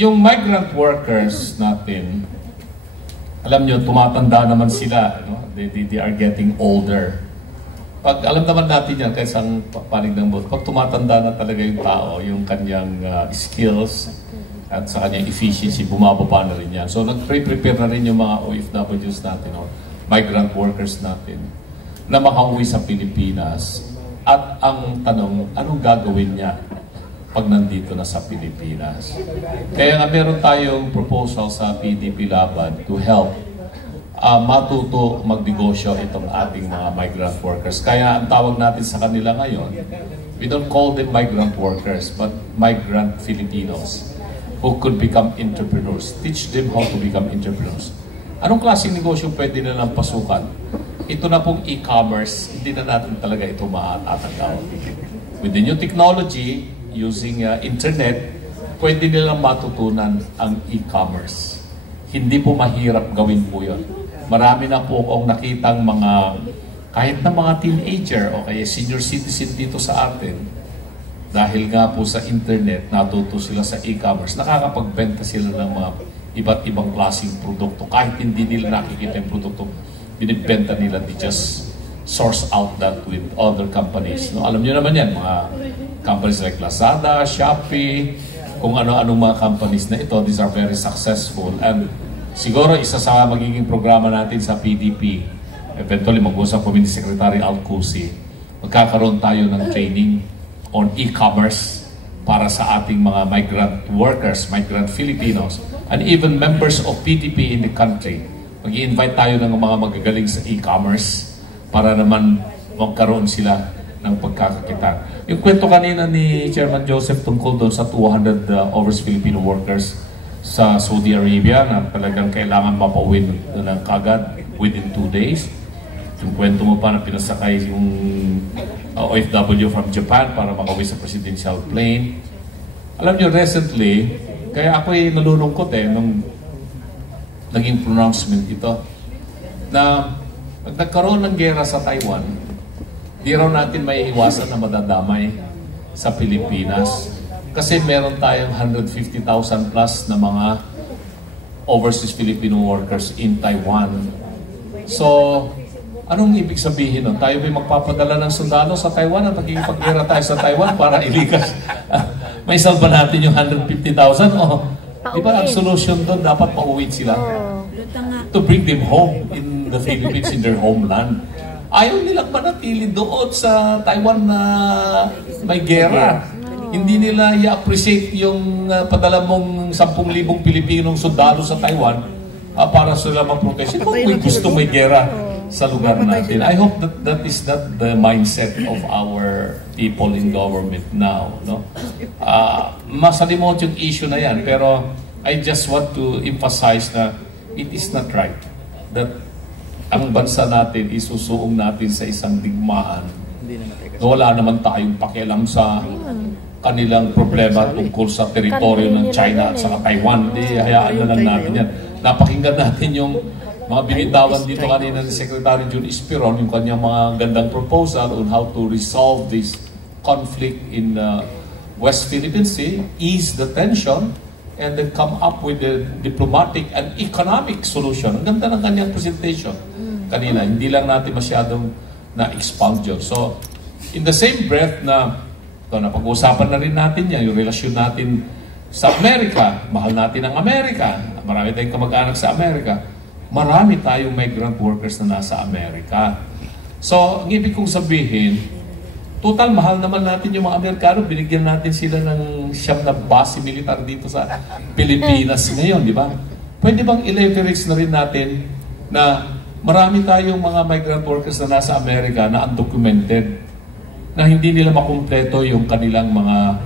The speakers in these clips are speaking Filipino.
yung migrant workers natin, alam nyo, tumatanda naman sila. No? They are getting older. Pag alam naman natin yan, kahit isang panig ng both, pag tumatanda na talaga yung tao, yung kanyang skills at sa kanyang efficiency, bumababa na rin yan. So nag-prepare na rin yung mga OFWs natin, or migrant workers natin, na makauwi sa Pilipinas. At ang tanong, anong gagawin niya pag nandito na sa Pilipinas? Kaya nga meron tayong proposal sa PDP Laban to help matuto magnegosyo itong ating mga migrant workers. Kaya ang tawag natin sa kanila ngayon, we don't call them migrant workers, but migrant Filipinos who could become entrepreneurs. Teach them how to become entrepreneurs. Anong klaseng negosyo pwede nilang pasukan? Ito na pong e-commerce, hindi na natin talaga ito matatanggaw. With the new technology, using internet, pwede nilang matutunan ang e-commerce. Hindi po mahirap gawin po yun. Marami na po akong nakitang mga, kahit na mga teenager o kaya senior citizen dito sa atin, dahil nga po sa internet, natuto sila sa e-commerce, nakakapagbenta sila ng mga iba't ibang klaseng produkto. Kahit hindi nila nakikita yung produkto, binibenta nila, they just source out that with other companies. No, alam nyo naman yan, mga companies like Lazada, Shopee, kung ano-anong mga companies na ito, these are very successful. And siguro isa sa magiging programa natin sa PDP, eventually mag-usap kami ni Secretary Alcusi, magkakaroon tayo ng training on e-commerce para sa ating mga migrant workers, migrant Filipinos, and even members of PDP in the country. Mag-i-invite tayo ng mga magagaling sa e-commerce para naman magkaroon sila ng pagkakakitaan. Yung kwento kanina ni Chairman Joseph tungkol doon sa 200 overseas Filipino workers sa Saudi Arabia na talagang kailangan mapauwi ng kagad within 2 days. Yung kwento mo pa na pinasakay yung OFW from Japan para makauwi sa presidential plane. Alam nyo, recently, kaya ako'y nalulungkot nung naging pronouncement ito, na pag nagkaroon ng gera sa Taiwan, di raw natin may iwasan na madadamay sa Pilipinas. Kasi meron tayong 150,000 plus na mga overseas Filipino workers in Taiwan. So, anong ibig sabihin nun? Tayo ba'y magpapadala ng sundalo sa Taiwan at magiging-paggera tayo sa Taiwan para ilikas? May salba natin yung 150,000? O, di ba ang solution doon, dapat pauwi sila? To bring them home in the Philippines, in their homeland. Ayaw nilang manatili doon sa Taiwan na may gera. Hindi nila i-appreciate yung padala mong 10,000 Pilipinong sundalo sa Taiwan para sila mag-protest. Kung may gusto may gera sa lugar natin. I hope that is not the mindset of our people in government now. No? Masalimot yung issue na yan, pero I just want to emphasize na it is not right that ang bansa natin isusuong natin sa isang digmaan na wala naman tayong pakialam sa kanilang problema tungkol sa teritoryo ng China at sa Taiwan. Hindi, hayaan na lang natin yan. Napakinggan natin yung mga binitawan dito kanina ni Secretary Jun Espiron, yung kanyang mga gandang proposal on how to resolve this conflict in West Philippine Sea, ease the tension, and then come up with a diplomatic and economic solution. Ang ganda ng kanyang presentation kanina. Hindi lang natin masyadong na-expound yun. So, in the same breath na napag-uusapan na rin natin yan, yung relasyon natin sa Amerika, mahal natin ang Amerika, marami tayong kamag-anak sa Amerika, marami tayong migrant workers na nasa Amerika. So, ang ibig kong sabihin, total mahal naman natin yung mga Amerikano, binigyan natin sila ng siyam na base militar dito sa Pilipinas ngayon, di ba? Pwede bang i-leverage na rin natin na marami tayong mga migrant workers na nasa Amerika na undocumented, na hindi nila makumpleto yung kanilang mga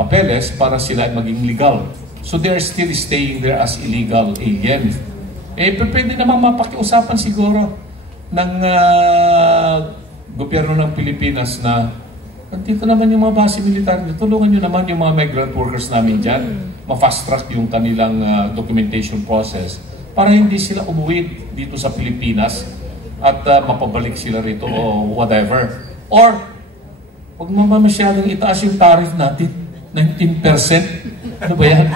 papeles para sila maging legal. So they are still staying there as illegal aliens. Pwede namang mapakiusapan siguro ng gobyerno ng Pilipinas na dito naman yung mga base militar, tulungan nyo naman yung mga migrant workers namin dyan, ma-fast track yung kanilang documentation process para hindi sila umuwi dito sa Pilipinas at mapabalik sila rito o whatever. Or, huwag naman masyadong itaas yung tariff natin, 19%. Ano ba yan?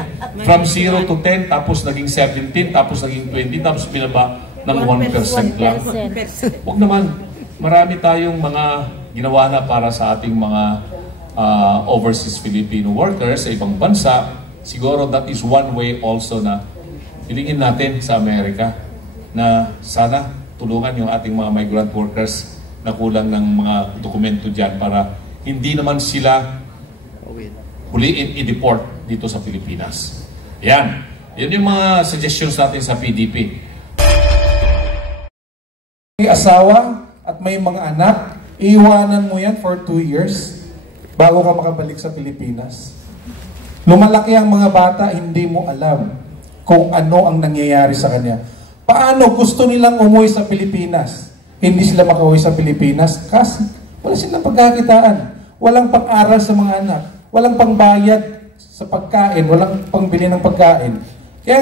From 0 to 10, tapos naging 17, tapos naging 20, tapos binaba ng 1% lang. Huwag naman. Marami tayong mga ginawa na para sa ating mga overseas Filipino workers sa ibang bansa. Siguro that is one way also na hilingin natin sa Amerika na sana tulungan yung ating mga migrant workers na kulang ng mga dokumento dyan para hindi naman sila huliin i-deport dito sa Pilipinas. Yan. Yan yung mga suggestions natin sa PDP. May asawa at may mga anak, iiwanan mo yan for 2 years bago ka makabalik sa Pilipinas. Lumalaki ang mga bata, hindi mo alam kung ano ang nangyayari sa kanya. Paano gusto nilang umuwi sa Pilipinas? Hindi sila makauwi sa Pilipinas kasi wala silang pagkakitaan. Walang pang-aral sa mga anak. Walang pangbayad sa pagkain. Walang pangbili ng pagkain. Kaya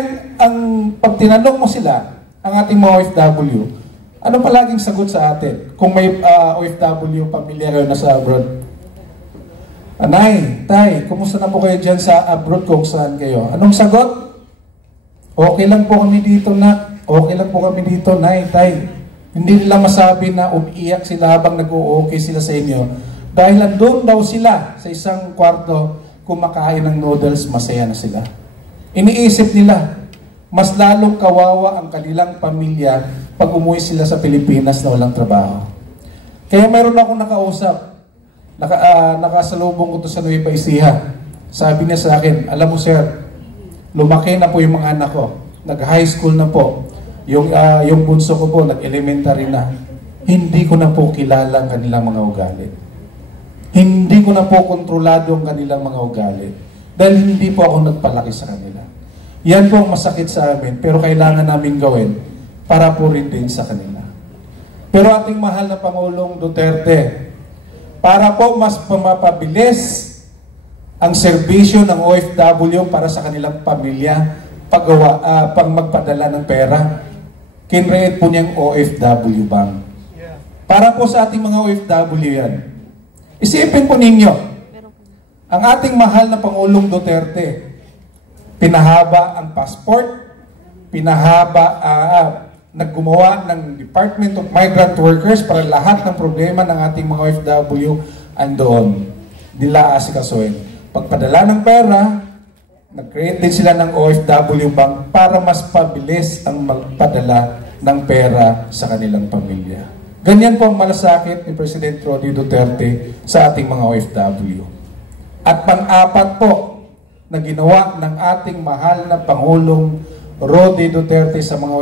pag tinanong mo sila, ang ating mga OFW, ano palaging sagot sa atin? Kung may OFW pamilya kayo na sa abroad. Anay, tay, kumusta na po kayo dyan sa abroad kung saan kayo? Anong sagot? Okay lang po kami dito na. Okay lang po kami dito, nay, tay. Hindi nila masabi na umiiyak sila habang nag-o-okay sila sa inyo. Dahil andun daw sila sa isang kwarto, kumakain ng noodles, masaya na sila. Iniisip nila, mas lalong kawawa ang kanilang pamilya pag umuwi sila sa Pilipinas na walang trabaho. Kaya mayroon akong nakausap, nakasalubong ko to sa Nueva Ecija. Sabi niya sa akin, alam mo sir, lumaki na po yung mga anak ko. Nag-high school na po. Yung bunso ko po, nag-elementary na. Hindi ko na po kilala ang kanilang mga ugali. Hindi ko na po kontrolado ang kanilang mga ugali. Dahil hindi po ako nagpalaki sa kanila. Yan po ang masakit sa amin, pero kailangan namin gawin para po rin din sa kanila. Pero ating mahal na Pangulong Duterte, para po mas mapabilis ang serbisyo ng OFW para sa kanilang pamilya, pag magpadala ng pera, kinreate po niyang OFW Bank. Para po sa ating mga OFW yan. Isipin po ninyo, ang ating mahal na Pangulong Duterte, pinahaba ang passport, naggumawa ng Department of Migrant Workers para lahat ng problema ng ating mga OFW andoon. Nila asikasuhin. Pagpadala ng pera, nag-create din sila ng OFW Bank para mas pabilis ang magpadala ng pera sa kanilang pamilya. Ganyan po ang malasakit ni President Roddy Duterte sa ating mga OFW. At pang-apat po na ginawa ng ating mahal na Pangulong Roddy Duterte sa mga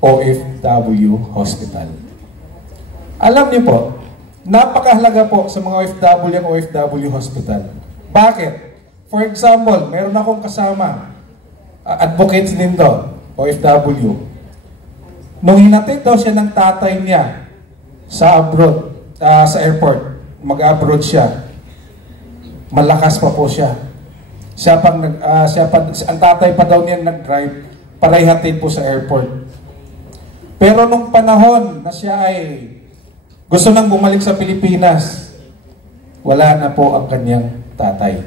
OFW Hospital. Alam niyo po, napakahalaga po sa mga OFW ang OFW Hospital. Bakit? For example, meron akong kasama, advocates din to, OFW. Nung hinatid daw siya ng tatay niya sa abroad, sa airport, mag-abroad siya, malakas pa po siya. Ang tatay pa daw niya nag-drive para ihatid po sa airport. Pero nung panahon na siya ay gusto nang bumalik sa Pilipinas, wala na po ang kanyang tatay.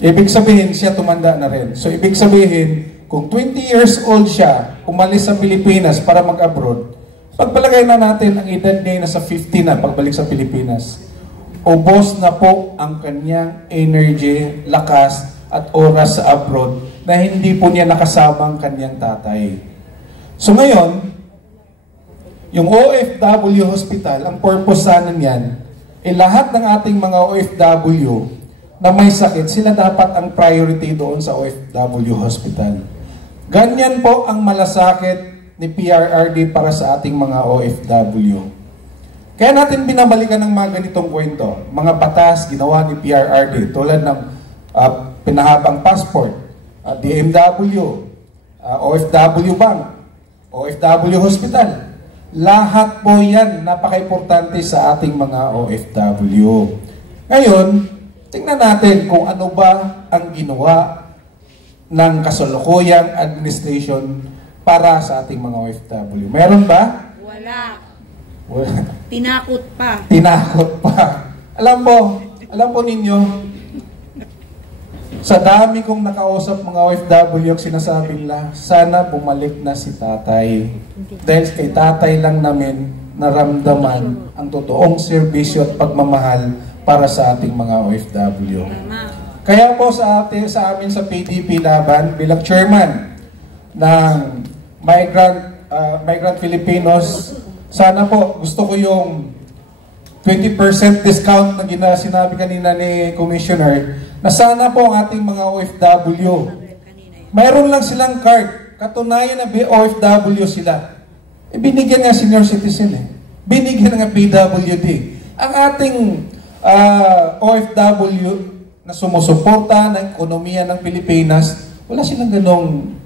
Ibig sabihin, siya tumanda na rin. So, ibig sabihin, kung 20 years old siya, umalis sa Pilipinas para mag-abroad, pagpalagay na natin ang edad niya nasa 50 na pagbalik sa Pilipinas. Ubos na po ang kanyang energy, lakas, at oras sa abroad na hindi po niya nakasama ang kanyang tatay. So ngayon, yung OFW Hospital, ang purpose sana niyan, lahat ng ating mga OFW na may sakit, sila dapat ang priority doon sa OFW Hospital. Ganyan po ang malasakit ni PRRD para sa ating mga OFW. Kaya natin binabalikan ng mga ganitong kwento. Mga batas ginawa ni PRRD tulad ng pinahabang passport, DMW, OFW Bank, OFW Hospital. Lahat po yan napaka-importante sa ating mga OFW. Ngayon, tingnan natin kung ano ba ang ginawa ng kasalukuyang administration para sa ating mga OFW. Meron ba? Wala. Wala. Tinakot pa. Tinakot pa. Alam po ninyo, Sa dami kong nakausap mga OFW, ang sinasabi nila, sana bumalik na si tatay. Dahil kay tatay lang namin naramdaman ang totoong serbisyo at pagmamahal para sa ating mga OFW. Kaya po sa amin sa PDP Laban, bilang chairman ng Migrant Filipinos, sana po gusto ko yung 20% discount na sinabi kanina ni Commissioner, na sana po ang ating mga OFW, mayroon lang silang card, katunayan na OFW sila. Binigyan nga senior citizen binigyan nga PWD. Ang ating OFW na sumusuporta ng ekonomiya ng Pilipinas, wala silang ganong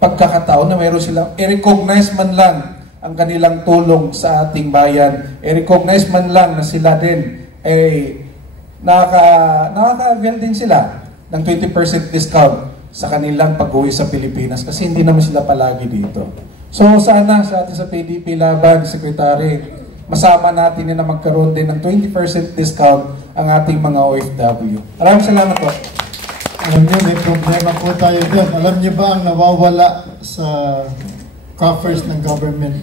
pagkakataon na mayroon silang i-recognize man lang ang kanilang tulong sa ating bayan. I-recognize man lang na sila din ay nakaka-avail din sila ng 20% discount sa kanilang pag-uwi sa Pilipinas kasi hindi naman sila palagi dito. So sana sa atin sa PDP Laban, Secretary, masama natin na magkaroon din ng 20% discount ang ating mga OFW. Maraming salamat po. Alam niyo, may problema po tayo doon. Alam niyo ba ang nawawala sa coffers ng government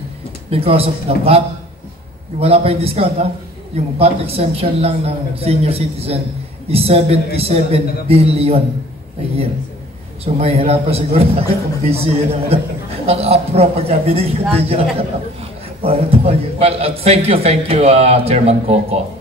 because of the VAT? Wala pa yung discount, ha? Yung VAT exemption lang ng senior citizen is 77 billion a year. So may hirapan siguro tayo kung busy na ang apro pagka binigyan. Well, thank you, Chairman Coco.